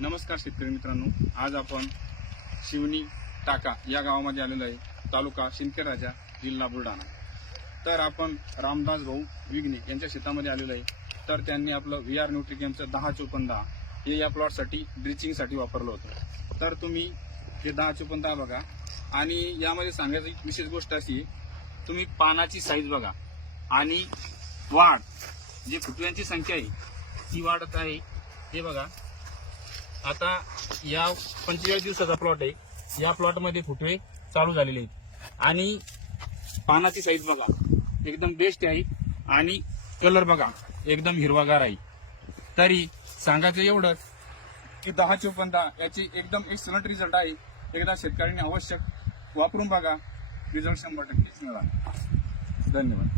नमस्कार शेतकरी मित्रांनो, आज आपण शिवनी टाका या गावामध्ये आलेलो आहे. तालुका शिंदखेडराजा, जिल्हा बुलढाणा. तर आपण रामदास भाऊ विघ्ने यांच्या शेतामध्ये आलेलो आहे. तर त्यांनी आपलं VR न्यूट्रिकेमचं 10-54-10 हे या प्लॉटसाठी ड्रिचिंगसाठी वापरलं होतं. तर तुम्ही हे 10-54-10 बघा. आणि यामध्ये सांगायची विशेष गोष्ट अशी, तुम्ही पानाची साईज बघा आणि वाढ, जी फुटव्यांची संख्या आहे ती वाढत आहे. हे बघा, आता या 45 दिवसाचा प्लॉट आहे. या प्लॉटमध्ये फुटवे चालू झालेले आहेत आणि पानाची साईज बघा एकदम बेस्ट आहे आणि कलर बघा एकदम हिरवागार आहे. तरी सांगायचं एवढं की 10-54-10 याची एकदम एक्सलंट रिझल्ट आहे. एकदा शेतकऱ्यांनी आवश्यक वापरून बघा, रिझल्ट 100% मिळाला. धन्यवाद.